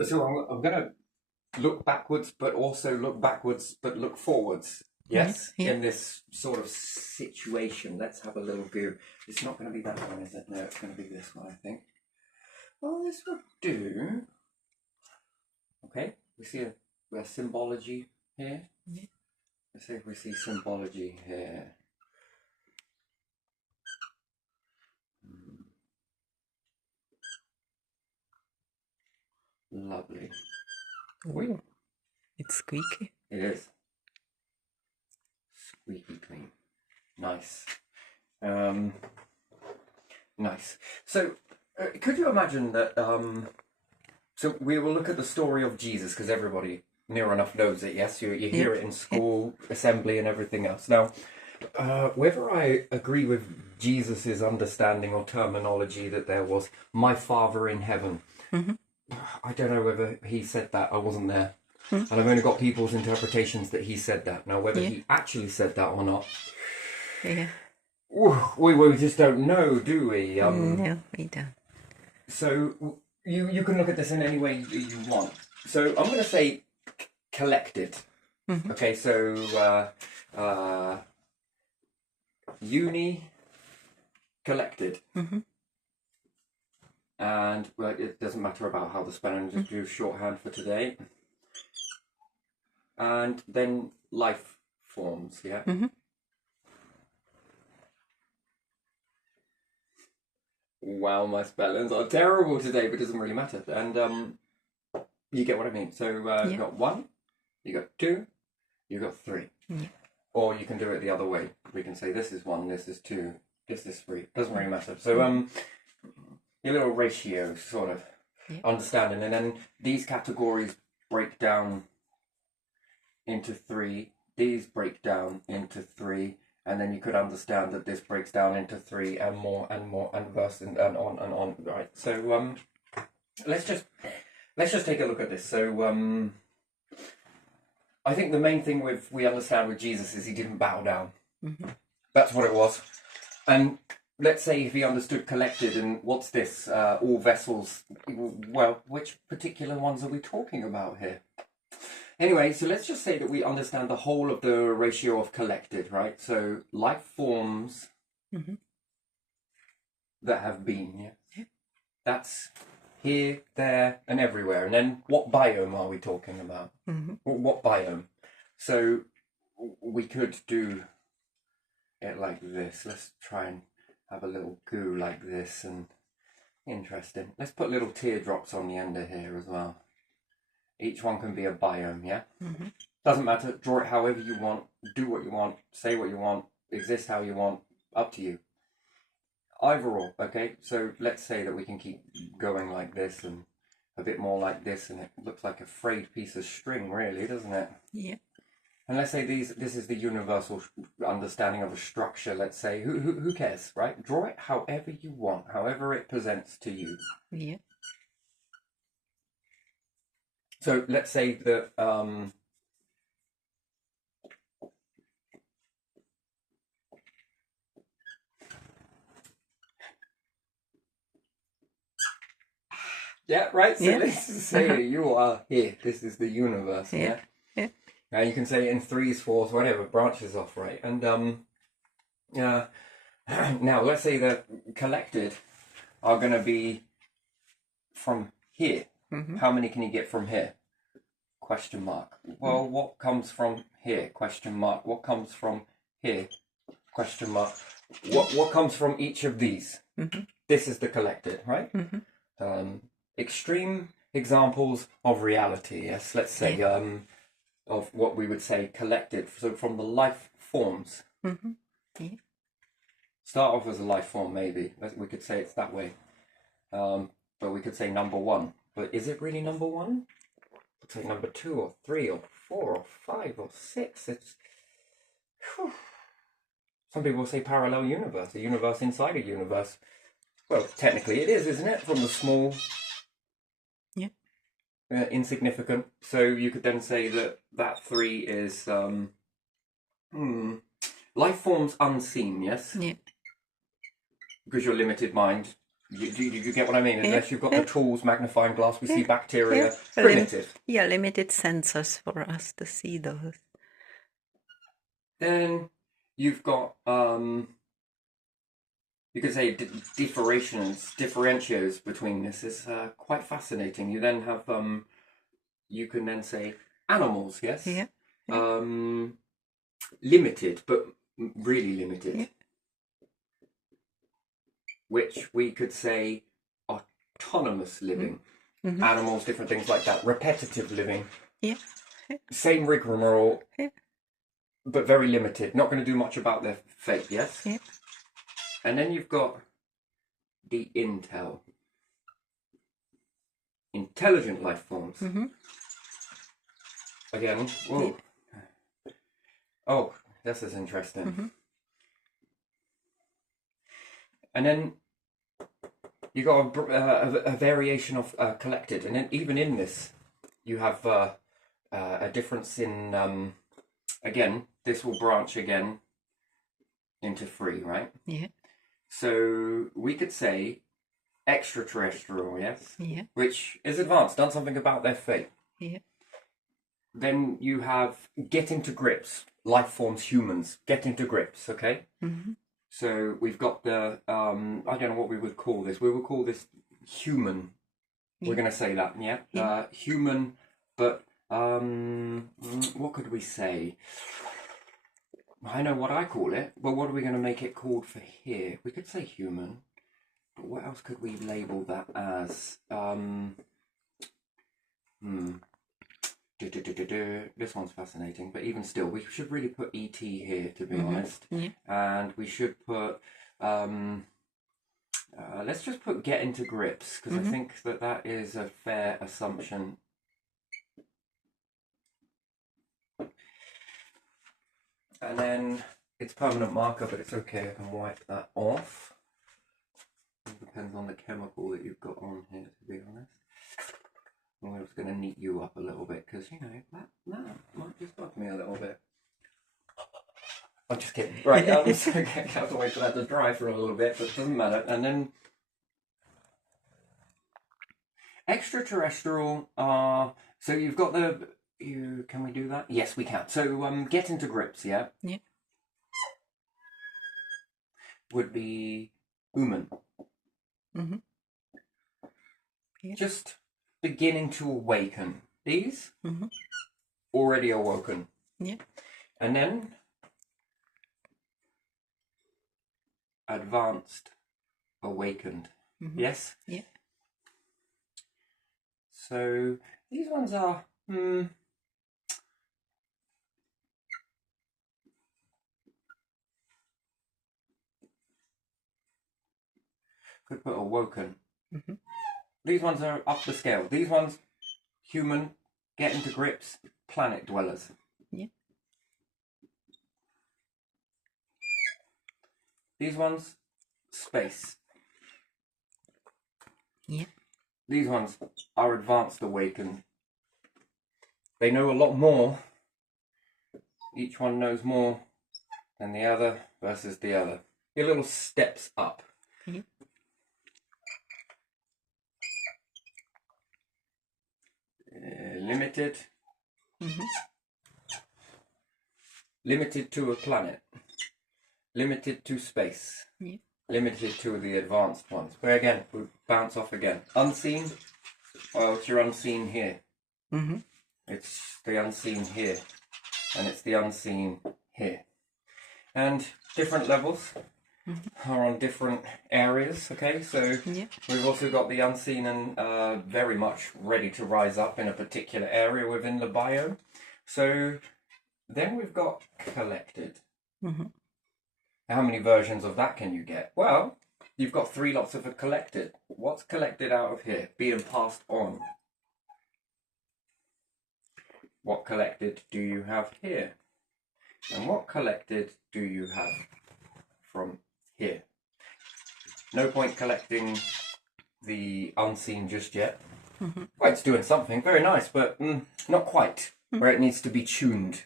So I'm going to look backwards, but also look backwards, but look forwards. Yeah, Yes, yeah. in this sort of situation. Let's have a little go. It's not going to be that one, is it? No, it's going to be this one, I think. Well, this will do. Okay, we see a symbology here. Yeah. Let's see if we see symbology here. Lovely. Ooh, it's squeaky. It is. Squeaky clean. Nice. Nice. So, could you imagine that? So we will look at the story of Jesus because everybody near enough knows it. Yes, you hear it in school, assembly, and everything else. Now, whether I agree with Jesus's understanding or terminology that there was "my Father in heaven," I don't know whether he said that. I wasn't there. And I've only got people's interpretations that he said that. Now, whether he actually said that or not, Yeah. we just don't know, do we? No, we don't. So you can look at this in any way that you want. So I'm going to say collected. Okay, so uni collected. And well, it doesn't matter about how the spelling, just do shorthand for today. And then life forms, yeah? Wow, my spellings are terrible today, but it doesn't really matter. And you get what I mean. So you got one, you got two, you got three. Yeah. Or you can do it the other way. We can say this is one, this is two, this is three. Doesn't really matter. So your little ratio sort of understanding, and then these categories break down into three. These break down into three. And then you could understand that this breaks down into three and more and verse and on, right? So let's just take a look at this. So I think the main thing we understand with Jesus is he didn't bow down. That's what it was. And let's say if he understood collected, and what's this? All vessels. Well, which particular ones are we talking about here? Anyway, so let's just say that we understand the whole of the ratio of collected, right? So life forms that have been, yeah? That's here, there, and everywhere. And then what biome are we talking about? What biome? So we could do it like this. Let's try and have a little goo like this, and interesting. Let's put little teardrops on the end of here as well. Each one can be a biome, yeah? Doesn't matter. Draw it however you want. Do what you want. Say what you want. Exist how you want. Up to you. Either or, okay? So let's say that we can keep going like this and a bit more like this, and it looks like a frayed piece of string, really, doesn't it? Yeah. And let's say this is the universal understanding of a structure, let's say. Who cares, right? Draw it however you want, however it presents to you. Yeah. So let's say that yeah, right. So let's say you are here. This is the universe. Yeah. Now you can say it in threes, fours, whatever, branches off, right? And now let's say that collected are going to be from here. How many can you get from here? Question mark. Well, what comes from here? Question mark. What comes from here? Question mark. What comes from each of these? This is the collected, right? Extreme examples of reality. Yes, let's say of what we would say collected. So from the life forms. Start off as a life form, maybe. We could say it's that way. But we could say number one. But is it really number one? Let's say number two or three or four or five or six. It's some people say parallel universe, a universe inside a universe. Well, technically it is, isn't it? From the small, insignificant. So you could then say that three is life forms unseen. Yes. Yeah. Because your limited mind You get what I mean? Yeah, Unless you've got the tools, magnifying glass, we see yeah, bacteria. yeah. Primitive. Yeah, limited sensors for us to see those. Then you've got you could say differentiators between this is quite fascinating. You then have you can then say animals, yes, Yeah. limited, but really limited, Yeah. which we could say autonomous living. Mm-hmm. Animals, different things like that. Repetitive living. Yeah. Same rigmarole, Yeah. but very limited. Not going to do much about their fate, yes? Yeah. And then you've got the intel. Intelligent life forms. Mm-hmm. Again, whoa. Oh, this is interesting. Mm-hmm. And then you got a variation of collected, and then even in this, you have a difference in. Again, this will branch again into 3, right? Yeah. So we could say extraterrestrial, yes? Yeah. Which is advanced, done something about their fate. Yeah. Then you have getting to grips, life forms, humans, getting to grips, okay? Mm-hmm. So we've got the, I don't know what we would call this. We would call this human. Yeah. We're going to say that, yeah? Yeah. Human, but what could we say? I know what I call it, but what are we going to make it called for here? We could say human, but what else could we label that as? This one's fascinating, but even still, we should really put ET here, to be honest. Yeah. And we should put, let's just put get into grips, because I think that is a fair assumption. And then it's permanent marker, but it's okay, I can wipe that off. It depends on the chemical that you've got on here, to be honest. I'm just going to neat you up a little bit, because, you know, that might just bug me a little bit. I'm just kidding. Right, so I have to wait for that to dry for a little bit, but it doesn't matter. And then extraterrestrial, so you've got the... Can we do that? Yes, we can. So get into grips, yeah? Yeah. Would be human. Mm-hmm. Yeah. Just beginning to awaken. These already awoken. Yeah. And then advanced, awakened. Yes? Yeah. So these ones are could put awoken. These ones are up the scale. These ones, human, get into grips, planet dwellers. Yeah. These ones, space. Yeah. These ones are advanced, awakened. They know a lot more. Each one knows more than the other versus the other. Your little steps up. Limited. Limited to a planet. Limited to space. Yeah. Limited to the advanced ones. Where again, we bounce off again. Unseen. Well, it's your unseen here. It's the unseen here. And it's the unseen here. And different levels are on different areas, okay? So we've also got the unseen and very much ready to rise up in a particular area within the bio. So then we've got collected. How many versions of that can you get? Well, you've got 3 lots of a collected. What's collected out of here? Being passed on. What collected do you have here? And what collected do you have from here? No point collecting the unseen just yet. Well, it's doing something very nice, but not quite where it needs to be tuned.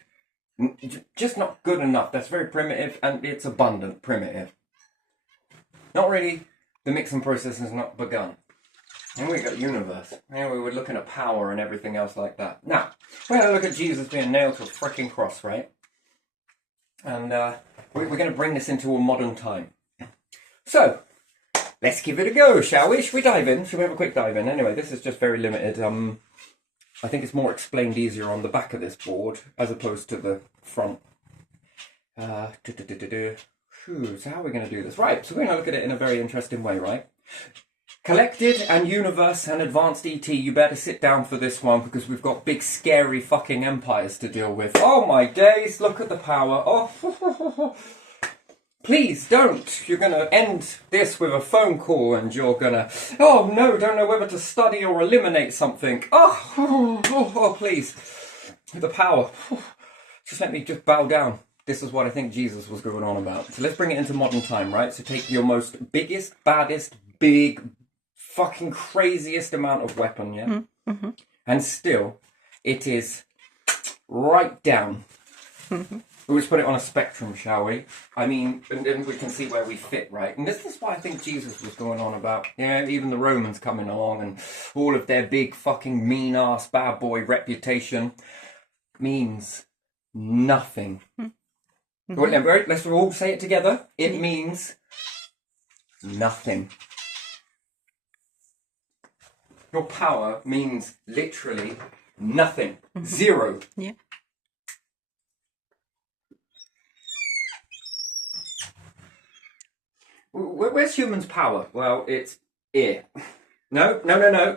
Just not good enough. That's very primitive, and it's abundant primitive. Not really the mixing process has not begun. And we got universe. And we were looking at power and everything else like that. Now, we're going to look at Jesus being nailed to a freaking cross, right? And we're going to bring this into a modern time. So, let's give it a go, shall we? Should we dive in? Should we have a quick dive in? Anyway, this is just very limited. I think it's more explained easier on the back of this board as opposed to the front. So how are we going to do this? Right, so we're going to look at it in a very interesting way, right? Collected and Universe and Advanced ET, you better sit down for this one because we've got big scary fucking empires to deal with. Oh my days, look at the power. Oh, please don't. You're going to end this with a phone call and you're going to, oh no, don't know whether to study or eliminate something. Oh, please. The power. Just let me just bow down. This is what I think Jesus was going on about. So let's bring it into modern time, right? So take your most biggest, baddest, big, fucking craziest amount of weapon, yeah? Mm-hmm. And still, it is right down. Mm-hmm. We'll just put it on a spectrum, shall we? I mean, and then we can see where we fit, right? And this is what I think Jesus was going on about. Yeah, even the Romans coming along and all of their big fucking mean-ass bad boy reputation means nothing. Mm-hmm. Remember, let's all say it together. It means nothing. Your power means literally nothing. Mm-hmm. Zero. Yeah. Where's humans' power? Well, it's here. No.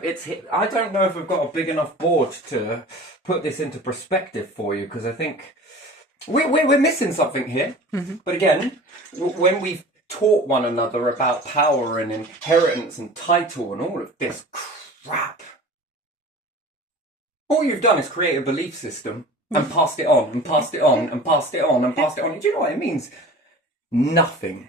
It's here. I don't know if we've got a big enough board to put this into perspective for you because I think we're missing something here. Mm-hmm. But again, when we've taught one another about power and inheritance and title and all of this crap, all you've done is create a belief system and passed it on and passed it on and passed it on and passed it on. Do you know what it means? Nothing.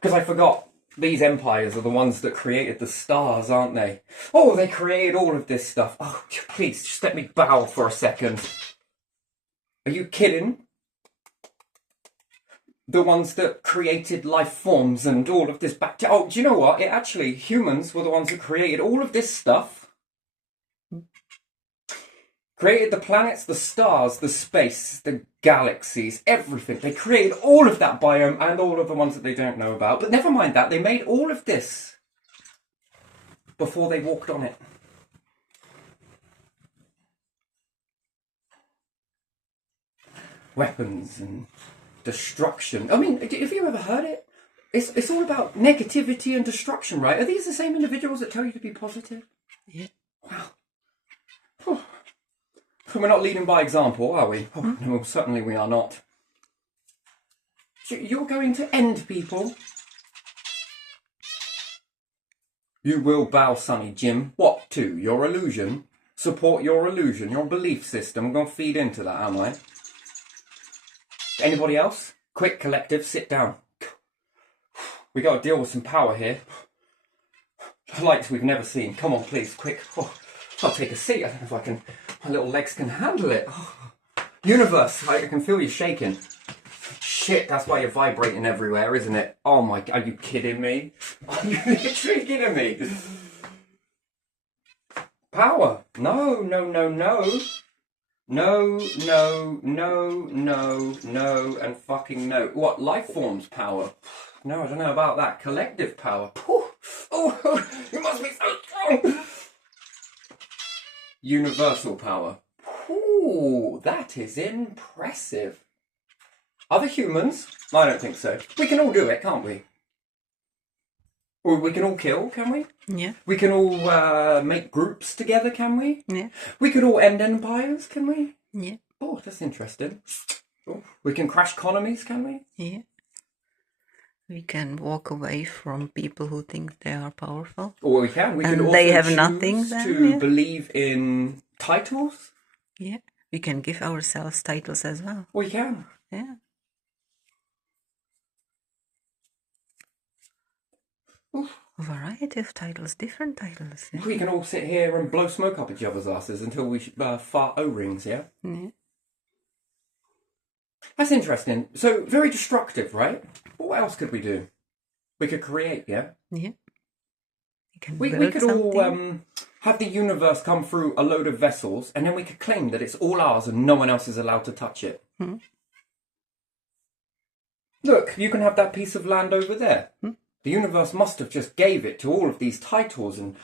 Because I forgot, these empires are the ones that created the stars, aren't they? Oh, they created all of this stuff. Oh, please, just let me bow for a second. Are you kidding? The ones that created life forms and all of this bacteria. Oh, do you know what? Humans were the ones that created all of this stuff. Created the planets, the stars, the space, the galaxies, everything. They created all of that biome and all of the ones that they don't know about. But never mind that. They made all of this before they walked on it. Weapons and destruction. I mean, have you ever heard it? It's all about negativity and destruction, right? Are these the same individuals that tell you to be positive? Yeah. Wow. Oh. We're not leading by example, are we? Oh, no, certainly we are not. You're going to end people. You will bow, Sonny Jim. What to? Your illusion? Support your illusion, your belief system. I'm going to feed into that, am I? Anybody else? Quick, collective, sit down. We got to deal with some power here. Lights we've never seen. Come on, please, quick. Oh, I'll take a seat. I don't know if I can. My little legs can handle it. Oh. Universe, I can feel you shaking. Shit, that's why you're vibrating everywhere, isn't it? Oh my God, are you kidding me? Are you literally kidding me? Power. No, and fucking no. What, life forms power? No, I don't know about that. Collective power. Oh, you must be so strong. Universal power. Ooh, that is impressive. Other humans? I don't think so. We can all do it, can't we? Or we can all kill, can we? Yeah. We can all make groups together, can we? Yeah. We could all end empires, can we? Yeah. Oh, that's interesting. Oh, we can crash economies, can we? Yeah. We can walk away from people who think they are powerful. Or we can. We and can also they have choose nothing then, to believe in titles. Yeah. We can give ourselves titles as well. We can. Yeah. Oof. A variety of titles, different titles. Yeah? We can all sit here and blow smoke up each other's asses until we fart O-rings, yeah? Yeah. That's interesting. So, very destructive, right? What else could we do? We could create, yeah? Yeah. You can We build could something. all have the universe come through a load of vessels, and then we could claim that it's all ours and no one else is allowed to touch it. Hmm. Look, you can have that piece of land over there. The universe must have just gave it to all of these titles and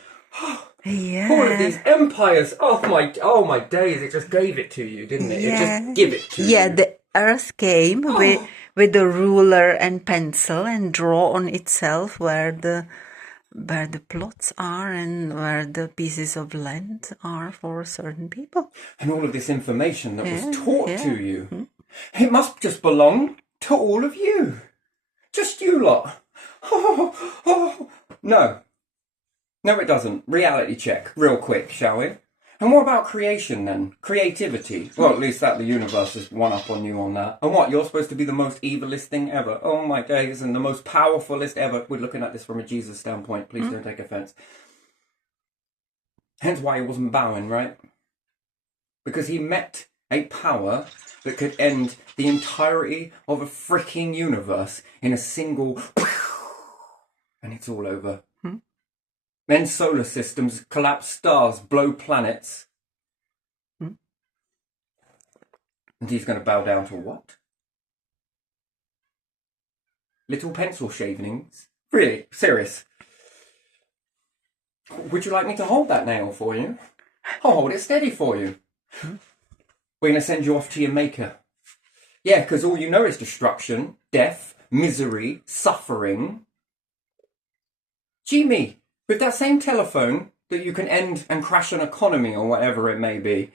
Yeah. all of these empires. Oh my days! It just gave it to you, didn't it? Yeah. It just give it to Yeah, you. the earth came with a ruler and pencil and draw on itself where the plots are and where the pieces of land are for certain people. And all of this information that was Yeah, taught yeah. to you, it must just belong to all of you. Just you lot. No. No, it doesn't. Reality check, real quick, shall we? And what about creation then? Creativity? Well, at least that the universe has one up on you on that. And what, you're supposed to be the most evilest thing ever? Oh my days, and the most powerfulest ever. We're looking at this from a Jesus standpoint. Please don't take offense. Hence why he wasn't bowing, right? Because he met a power that could end the entirety of a freaking universe in a single... And it's all over. End solar systems, collapse stars, blow planets. And he's going to bow down to what? Little pencil shavings? Really? Serious? Would you like me to hold that nail for you? I'll hold it steady for you. We're going to send you off to your maker. Yeah, because all you know is destruction, death, misery, suffering. Gee me, with that same telephone that you can end and crash an economy or whatever it may be,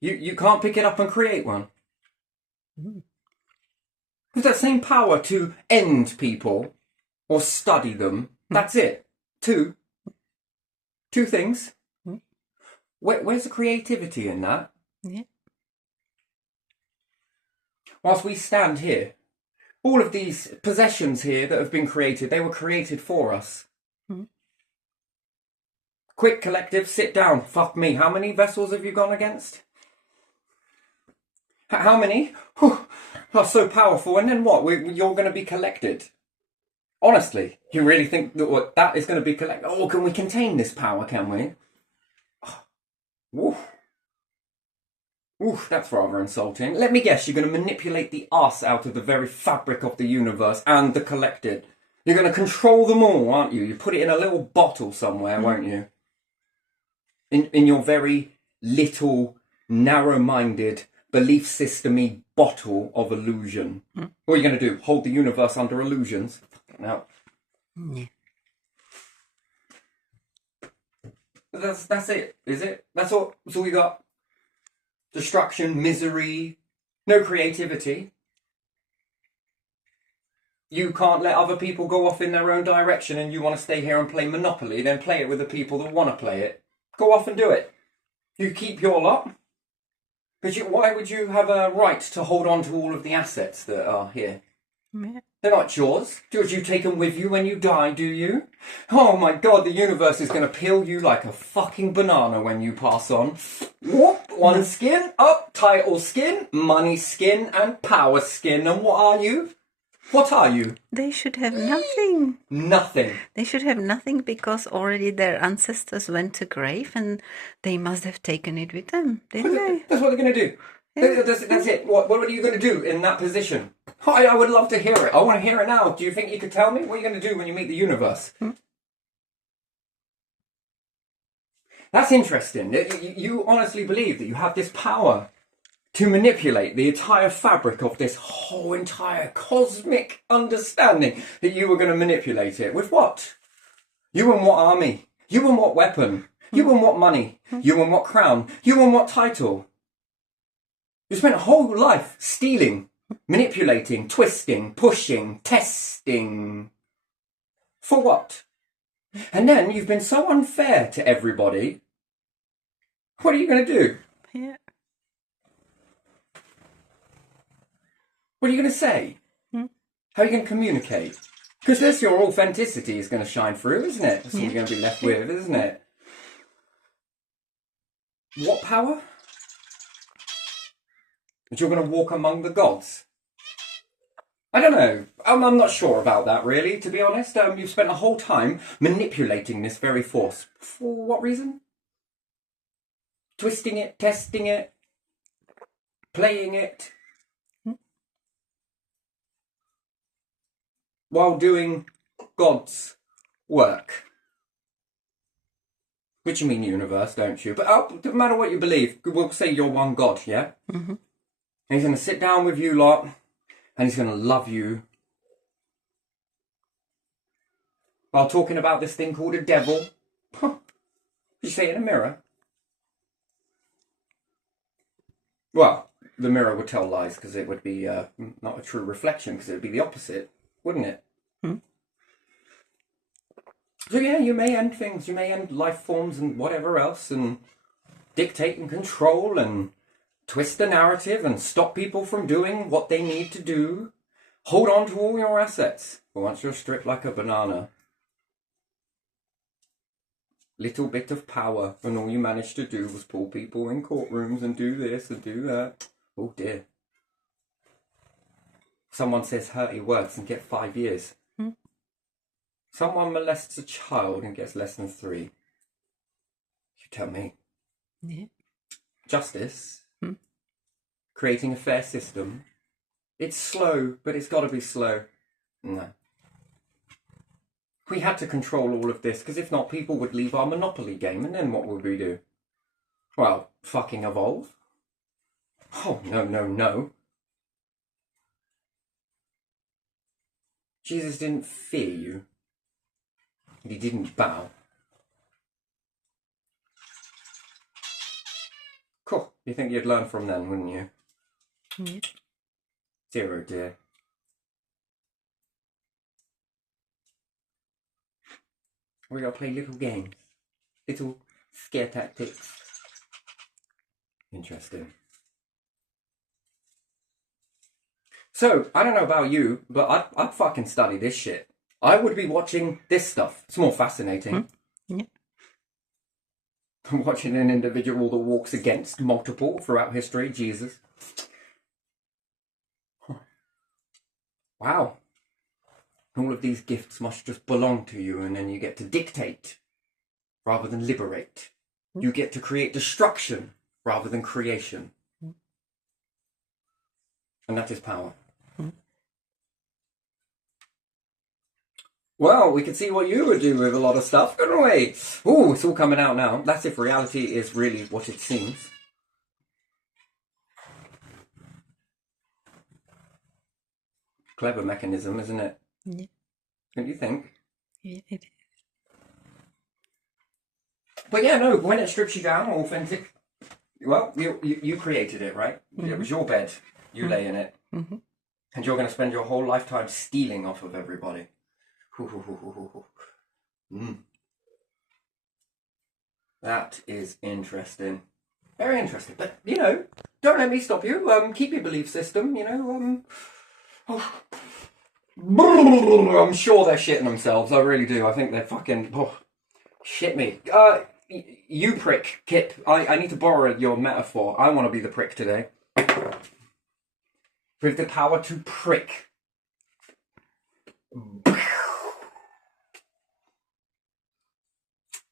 you can't pick it up and create one. With that same power to end people or study them, that's it. Two things. Where's the creativity in that? Yeah. Whilst we stand here, all of these possessions here that have been created, they were created for us. Quick, collective, sit down. Fuck me. How many vessels have you gone against? How many? Whew, are so powerful. And then what? You're going to be collected. Honestly, you really think that that is going to be collected? Oh, can we contain this power, can we? Woof. Oof, that's rather insulting. Let me guess, you're going to manipulate the arse out of the very fabric of the universe and the collected. You're going to control them all, aren't you? You put it in a little bottle somewhere, won't you? In your very little, narrow-minded, belief system-y bottle of illusion. What are you going to do? Hold the universe under illusions? No. Yeah. That's it, is it? That's all you got? Destruction, misery, no creativity. You can't let other people go off in their own direction and you want to stay here and play Monopoly, then play it with the people that want to play it. Go off and do it. You keep your lot. But why would you have a right to hold on to all of the assets that are here? Yeah. They're not yours. Do you take them with you when you die, do you? Oh my god, the universe is going to peel you like a fucking banana when you pass on. Whoop, one skin, up, title skin, money skin, and power skin. And what are you? What are you? They should have nothing. Nothing. They should have nothing because already their ancestors went to grave and they must have taken it with them, didn't they? That's what they're going to do. Yeah. That's it. What are you going to do in that position? I would love to hear it. I want to hear it now. Do you think you could tell me? What are you going to do when you meet the universe? That's interesting. You honestly believe that you have this power to manipulate the entire fabric of this whole entire cosmic understanding, that you were going to manipulate it with what? You and what army? You and what weapon? You and what money? You and what crown? You and what title? You spent a whole life stealing, manipulating, twisting, pushing, testing. For what? And then you've been so unfair to everybody. What are you going to do? Yeah. What are you going to say? How are you going to communicate? Because this, your authenticity is going to shine through, isn't it? That's what you're going to be left with, isn't it? What power? That you're going to walk among the gods. I don't know. I'm not sure about that, really, to be honest. You've spent a whole time manipulating this very force. For what reason? Twisting it, testing it, playing it, while doing God's work. Which you mean universe, don't you? But no matter what you believe, we'll say you're one God, yeah? Mm-hmm. And he's going to sit down with you lot, and he's going to love you. While talking about this thing called a devil. You say it in a mirror. Well, the mirror would tell lies because it would be not a true reflection, because it would be the opposite, wouldn't it? So yeah, you may end things, you may end life forms and whatever else, and dictate and control and twist the narrative and stop people from doing what they need to do. Hold on to all your assets. But once you're stripped like a banana, little bit of power, and all you managed to do was pull people in courtrooms and do this and do that. Oh dear. Someone says hurty words and get 5 years. Someone molests a child and gets less than 3. You tell me. Yeah. Justice. Creating a fair system. It's slow, but it's got to be slow. No. We had to control all of this, because if not, people would leave our Monopoly game, and then what would we do? Well, fucking evolve. Oh, no, no, no. Jesus didn't fear you. He didn't bow. Cool. You think you'd learn from them, wouldn't you? Yeah. 0, dear. We gotta play little games. Little scare tactics. Interesting. So, I don't know about you, but I'd fucking study this shit. I would be watching this stuff. It's more fascinating. Yeah. Watching an individual that walks against multiple throughout history. Jesus. Wow. All of these gifts must just belong to you, and then you get to dictate rather than liberate. You get to create destruction rather than creation. And that is power. Well, we can see what you would do with a lot of stuff, couldn't we? Ooh, it's all coming out now. That's if reality is really what it seems. Clever mechanism, isn't it? Yeah. Don't you think? Yeah, it is. But yeah, no, when it strips you down, authentic. Well, you created it, right? It was your bed. You lay in it. And you're going to spend your whole lifetime stealing off of everybody. That is interesting. Very interesting. But, you know, don't let me stop you. Keep your belief system, you know. I'm sure they're shitting themselves. I really do. I think they're fucking... shit me. You prick, Kip. I need to borrow your metaphor. I want to be the prick today. With the power to prick.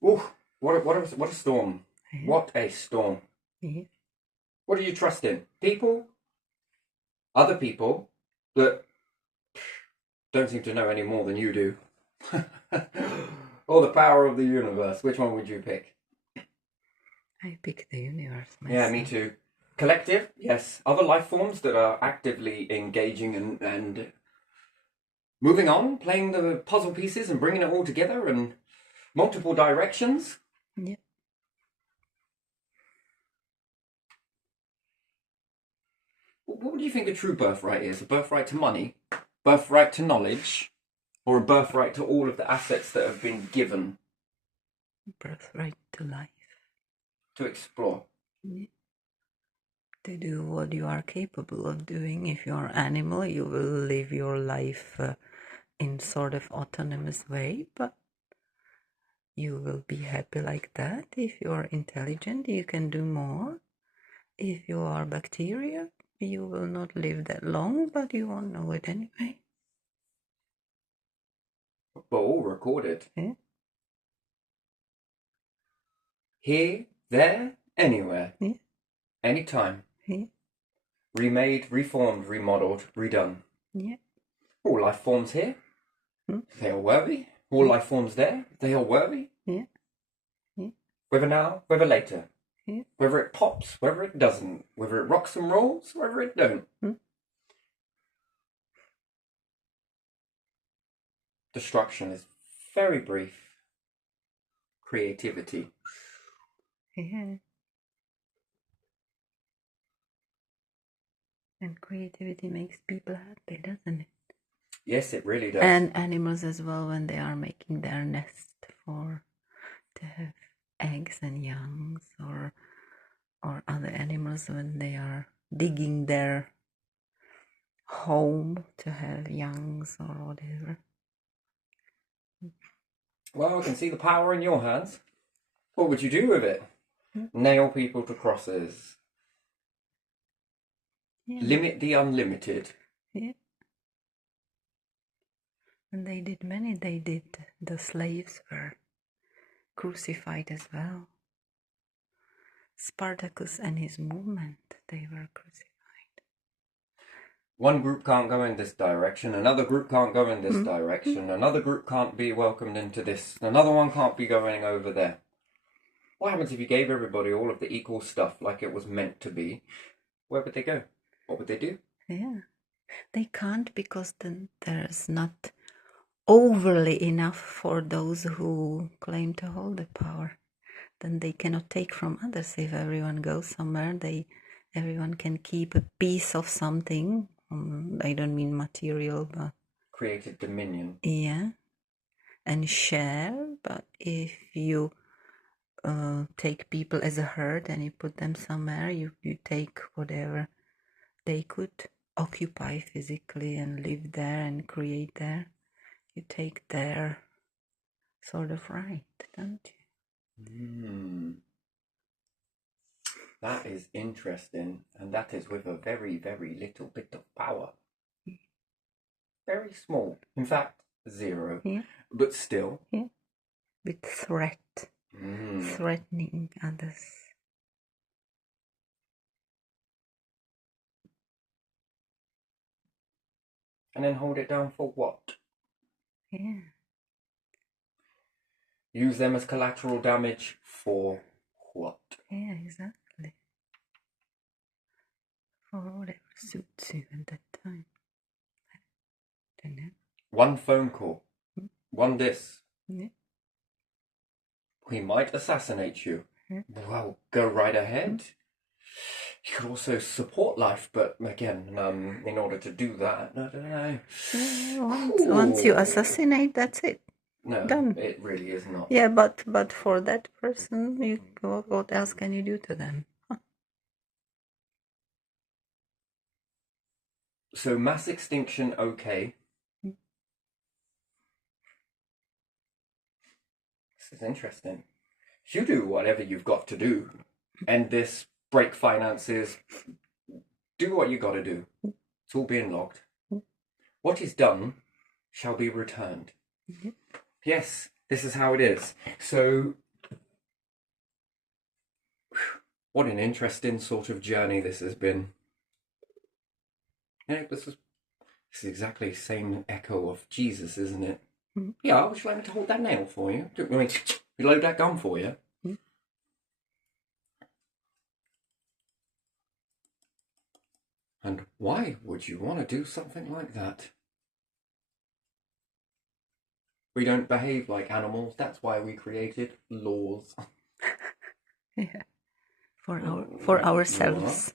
Ooh, what a storm. What a storm. Yeah. What do you trust in? People? Other people that don't seem to know any more than you do? Or the power of the universe? Which one would you pick? I pick the universe myself. Yeah, me too. Collective, yes. Other life forms that are actively engaging and moving on, playing the puzzle pieces and bringing it all together and multiple directions. Yeah. What do you think a true birthright is? A birthright to money? Birthright to knowledge? Or a birthright to all of the assets that have been given? Birthright to life. To explore. Yeah. To do what you are capable of doing. If you're an animal, you will live your life in sort of autonomous way, but you will be happy like that. If you're intelligent, you can do more. If you are bacteria, You will not live that long, but you won't know it anyway. But all recorded. Yeah. Here, there, anywhere. Yeah. Anytime. Yeah. Remade, reformed, remodeled, redone. Yeah. All life forms here, they are worthy. All life forms there, they are worthy. Yeah. Yeah. Whether now, whether later. Yeah. Whether it pops, whether it doesn't. Whether it rocks and rolls, whether it don't. Destruction is very brief. Creativity. Yeah. And creativity makes people happy, doesn't it? Yes, it really does. And animals as well, when they are making their nest to have eggs and youngs, or other animals when they are digging their home to have youngs or whatever. Well, I can see the power in your hands. What would you do with it? Nail people to crosses. Yeah. Limit the unlimited. Yeah. And they did many. They did. The slaves were crucified as well. Spartacus and his movement, they were crucified. One group can't go in this direction, another group can't go in this direction, another group can't be welcomed into this, another one can't be going over there. What happens if you gave everybody all of the equal stuff like it was meant to be? Where would they go? What would they do? Yeah. They can't, because then there's not overly enough for those who claim to hold the power. Then they cannot take from others. If everyone goes somewhere, everyone can keep a piece of something. I don't mean material, but Creative dominion. yeah, and share. But if you take people as a herd and you put them somewhere, you take whatever they could occupy physically and live there and create there. You take their sort of right, don't you? That is interesting, and that is with a very, very little bit of power. Very small. In fact, zero. Yeah. But still. Yeah. With threat. Threatening others. And then hold it down for what? Yeah. Use them as collateral damage for what? Yeah, exactly. For whatever suits you at that time. I don't know. One phone call. One this. Yeah. We might assassinate you. Well, go right ahead. You could also support life, but again, in order to do that, I don't know. Once you assassinate, that's it. No, done. It really is not. Yeah, but for that person, what else can you do to them? So mass extinction, okay. This is interesting. You do whatever you've got to do. End this, break finances, do what you got to do. It's all being logged. What is done shall be returned. Yes, this is how it is. So, what an interesting sort of journey this has been. Yeah, this is exactly the same echo of Jesus, isn't it? Yeah, would you like me to hold that nail for you? I mean, reload that gun for you? And why would you want to do something like that? We don't behave like animals. That's why we created laws. Yeah, for ourselves.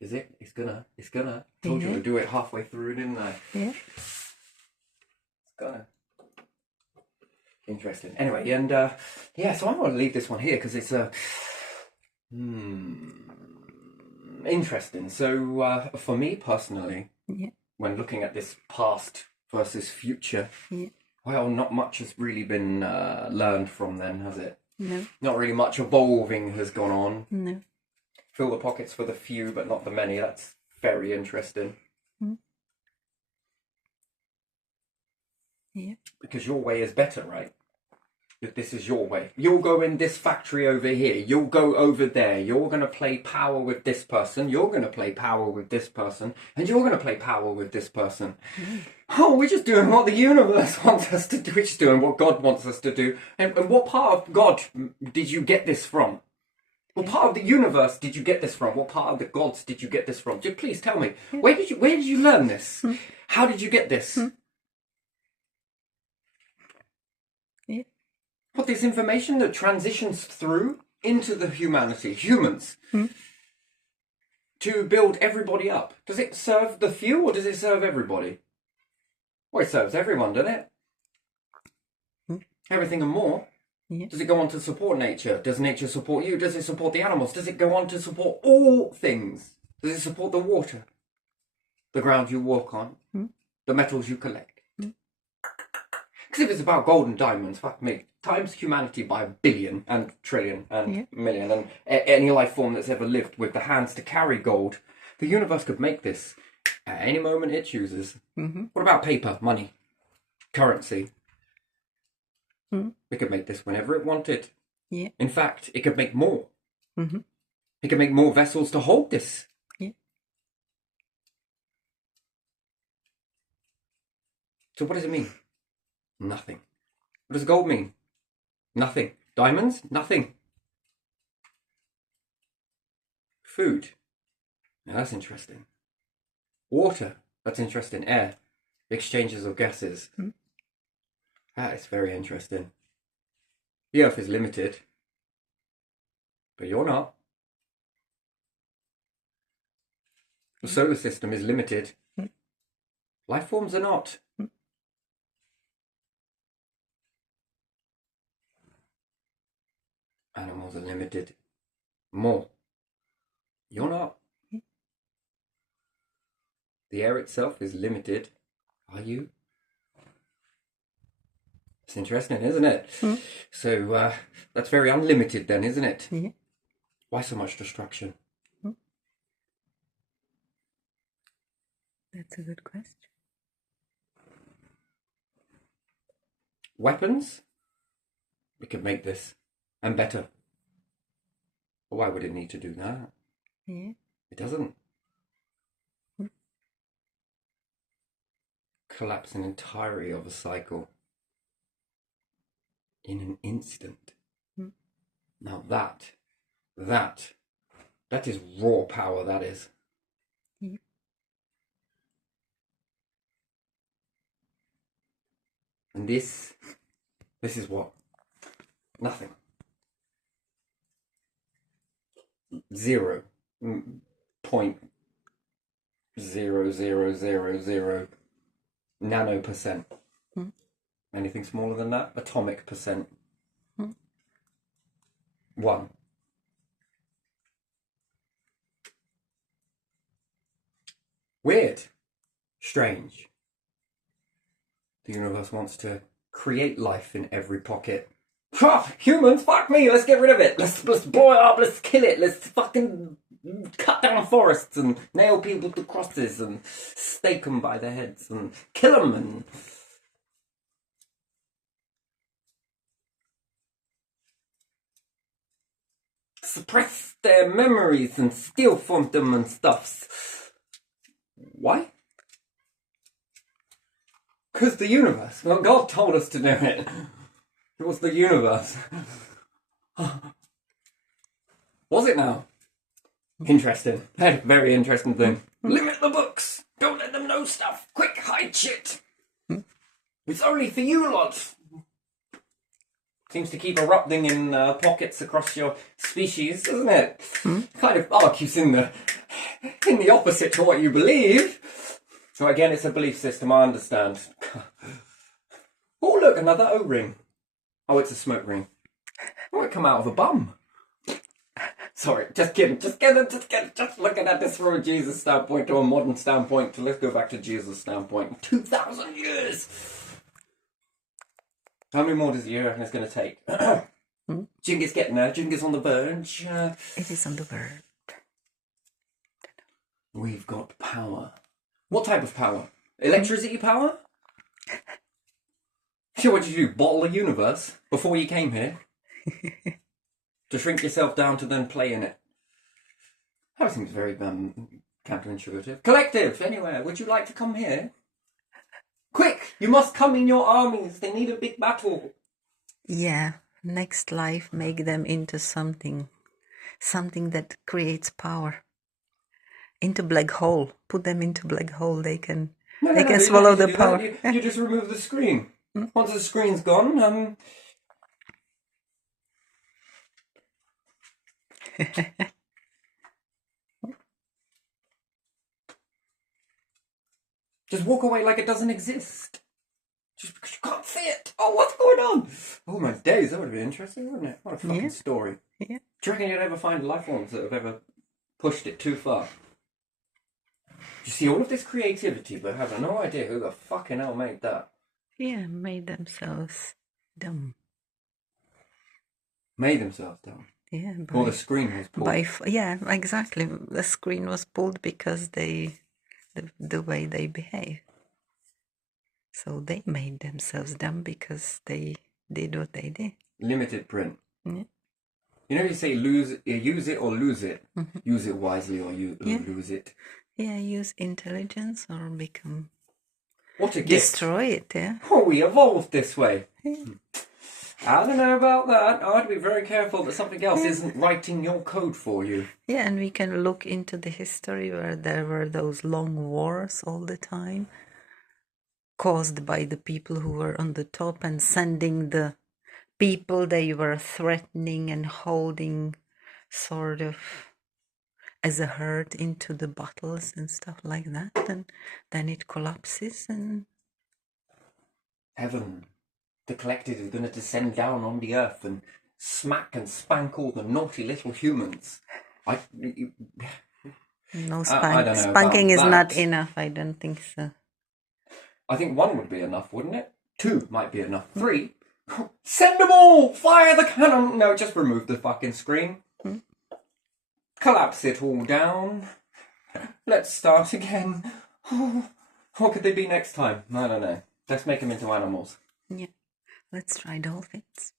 Is it? It's gonna. Told you to do it halfway through, didn't I? Yeah. It's gonna. Interesting. Anyway, and yeah, so I'm gonna leave this one here because it's interesting. So for me personally, when looking at this past versus future, well, not much has really been learned from then, has it? No. Not really much evolving has gone on. No. Fill the pockets for the few, but not the many. That's very interesting. Yeah. Because your way is better, right? If this is your way. You'll go in this factory over here. You'll go over there. You're going to play power with this person. You're going to play power with this person. And you're going to play power with this person. Oh, we're just doing what the universe wants us to do. We're just doing what God wants us to do. And what part of God did you get this from? What part of the universe did you get this from? What part of the gods did you get this from? Just please tell me. Where did you learn this? How did you get this? Yeah. What, this information that transitions through into the humans, to build everybody up. Does it serve the few or does it serve everybody? Well, it serves everyone, doesn't it? Everything and more. Yeah. Does it go on to support nature? Does nature support you? Does it support the animals? Does it go on to support all things? Does it support the water? The ground you walk on? The metals you collect? Because if it's about gold and diamonds, fuck me, times humanity by a billion and trillion and million and any life form that's ever lived with the hands to carry gold, the universe could make this at any moment it chooses. What about paper, money, currency? It could make this whenever it wanted. Yeah. In fact, it could make more. It could make more vessels to hold this. Yeah. So what does it mean? Nothing. What does gold mean? Nothing. Diamonds? Nothing. Food. Now that's interesting. Water. That's interesting. Air. Exchanges of gases. That is very interesting. The Earth is limited. But you're not. The solar system is limited. Life forms are not. Animals are limited. More. You're not. The air itself is limited. Are you? It's interesting, isn't it? So that's very unlimited then, isn't it? Yeah. Why so much destruction? That's a good question. Weapons? We could make this. And better. But why would it need to do that? Yeah. It doesn't. Collapse an entirety of a cycle in an instant. Now that is raw power, that is. And this is what? Nothing. 0.0000 nano%. Anything smaller than that? Atomic percent. 1. Weird. Strange. The universe wants to create life in every pocket. Humans, fuck me, let's get rid of it. Let's blow it up, let's kill it, let's fucking cut down forests and nail people to crosses and stake them by their heads and kill them and... suppress their memories and steal from them and stuff. Why? Because the universe. Well, God told us to do it. It was the universe. Was it now? Interesting. Very interesting thing. Limit the books. Don't let them know stuff. Quick, hide shit. It's only for you lot. Seems to keep erupting in pockets across your species, doesn't it? Kind of argues in the opposite to what you believe. So again, it's a belief system, I understand. Oh, look, another O-ring. Oh, it's a smoke ring. Oh, it come out of a bum. Sorry, just kidding. Just looking at this from a Jesus standpoint or a modern standpoint. Let's go back to Jesus standpoint. 2,000 years. How many more does you reckon it's going to take? Genghis getting there. Genghis on the verge. It is on the verge. We've got power. What type of power? Electricity power? So what did you do? Bottle the universe before you came here? To shrink yourself down to then play in it? That seems very counterintuitive. Collective, anywhere. Would you like to come here? Quick! You must come in your armies. They need a big battle. Yeah, next life, make them into something that creates power. Into black hole. Put them into black hole. They can swallow the power. You just remove the screen. Once the screen's gone, just walk away like it doesn't exist. Just because you can't see it. Oh, what's going on? Oh my days, that would be interesting, wouldn't it? What a fucking story. Yeah. Do you reckon you'd ever find life forms that have ever pushed it too far? You see all of this creativity, but have no idea who the fucking hell made that. Yeah, made themselves dumb. Made themselves dumb. Yeah. Or the screen was pulled. Yeah, exactly. The screen was pulled because the way they behave. So they made themselves dumb because they did what they did. Limited print. Yeah. You know, you say use it or lose it. Mm-hmm. Use it wisely or lose it. Yeah, use intelligence or become... What a gift. Destroy it, yeah. Oh, we evolved this way. Yeah. I don't know about that. I'd be very careful that something else isn't writing your code for you. Yeah, and we can look into the history where there were those long wars all the time, caused by the people who were on the top and sending the people they were threatening and holding sort of as a herd into the battles and stuff like that, and then it collapses and... Heaven, the collective is going to descend down on the earth and smack and spank all the naughty little humans. No, I don't know spanking is that. not enough, I don't think so. I think 1 would be enough, wouldn't it? 2 might be enough. 3, send them all! Fire the cannon! No, just remove the fucking screen. Collapse it all down. Let's start again. What could they be next time? I don't know. Let's make them into animals. Yeah. Let's try dolphins.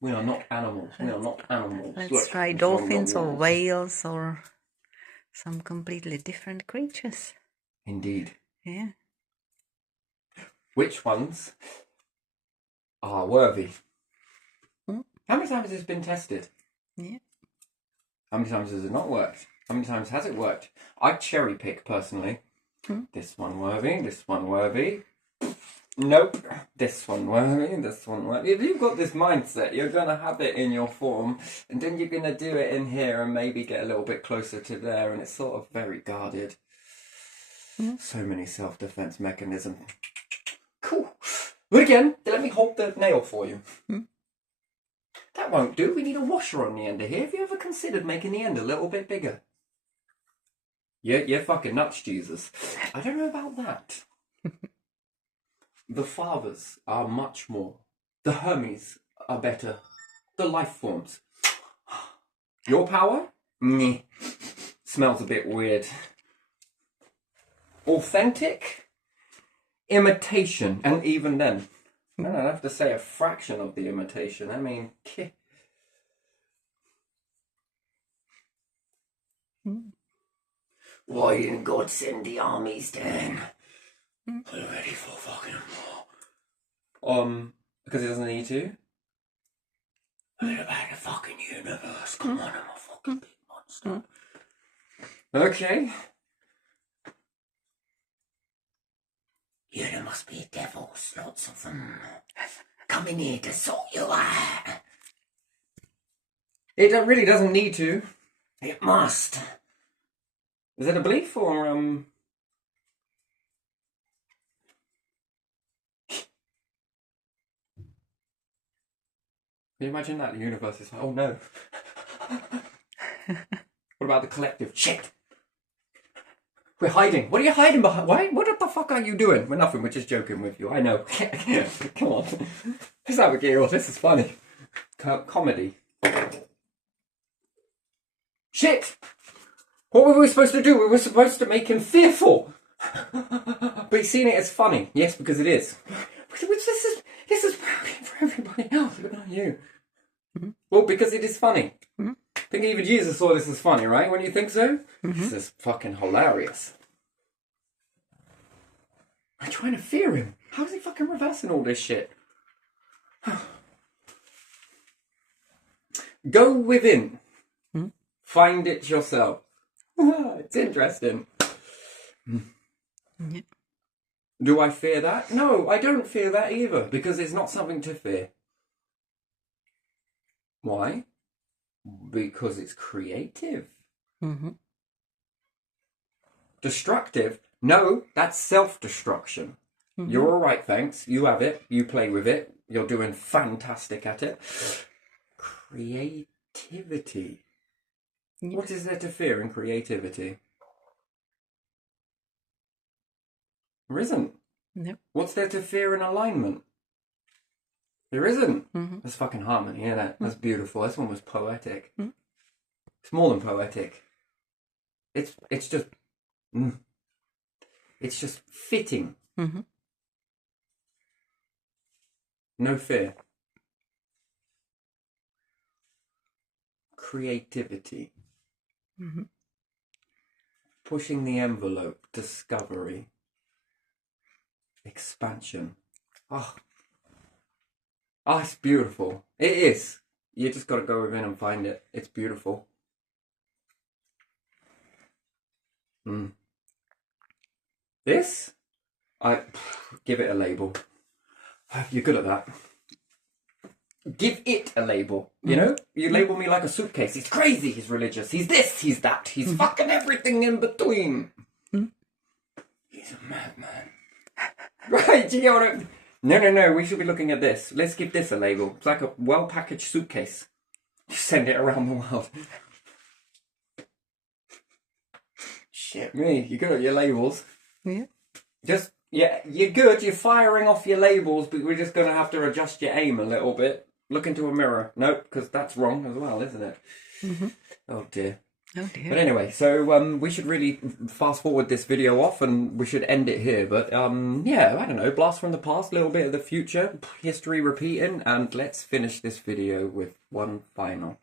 We are not animals. We are not animals. Let's try dolphins or whales or some completely different creatures. Indeed. Yeah. Which ones are worthy? How many times has this been tested? Yeah. How many times has it not worked? How many times has it worked? I cherry pick personally. This one worthy, this one worthy. Nope. This one worthy, this one worthy. If you've got this mindset, you're going to have it in your form, and then you're going to do it in here and maybe get a little bit closer to there, and it's sort of very guarded. So many self-defense mechanisms. Cool. But again, let me hold the nail for you. That won't do. We need a washer on the end of here. Have you ever considered making the end a little bit bigger? You're fucking nuts, Jesus. I don't know about that. The fathers are much more. The Hermes are better. The life forms. Your power? Meh. Smells a bit weird. Authentic? Imitation. And even then, I don't have to say a fraction of the imitation. I mean, why didn't God send the armies then? We're ready for fucking war. Because he doesn't need to? What about the fucking universe? Come on, I'm a fucking big monster. Okay. Yeah, there must be devils, lots of them. Coming here to sort you out. It really doesn't need to. It must. Is it a belief or Can you imagine that? The universe is like, oh no. What about the collective? Shit! We're hiding. What are you hiding behind? Why? What the fuck are you doing? We're nothing. We're just joking with you. I know. Come on. Let's have a giggle. This is funny. Comedy. Shit! What were we supposed to do? We were supposed to make him fearful. But he's seen it as funny. Yes, because it is. This is for everybody else, but not you. Well, because it is funny. I think even Jesus saw this as funny, right? When you think so? This is fucking hilarious. I'm trying to fear him. How is he fucking reversing all this shit? Go within. Find it yourself. It's interesting. Yeah. Do I fear that? No, I don't fear that either, because it's not something to fear. Why? Because it's creative. Destructive? No, that's self-destruction. You're all right, thanks. You have it. You play with it. You're doing fantastic at it. Creativity. Yeah. What is there to fear in creativity? There isn't. No. What's there to fear in alignment? There isn't. That's fucking harmony, isn't it? That's beautiful. This one was poetic. It's more than poetic. It's just... It's just fitting. No fear. Creativity. Pushing the envelope. Discovery. Expansion. Oh, it's beautiful. It is. You just got to go within and find it. It's beautiful. This, I give it a label. You're good at that. Give it a label. You know, you label me like a suitcase. He's crazy. He's religious. He's this. He's that. He's fucking everything in between. He's a madman. Right? Do you get what I'm... No. We should be looking at this. Let's give this a label. It's like a well-packaged suitcase. You send it around the world. Shit me. You're good at your labels. Yeah. You're good. You're firing off your labels, but we're just going to have to adjust your aim a little bit. Look into a mirror. Nope, because that's wrong as well, isn't it? Oh dear. Oh dear. But anyway, so we should really fast forward this video off and we should end it here. But yeah, I don't know, blast from the past, a little bit of the future, history repeating, and let's finish this video with one final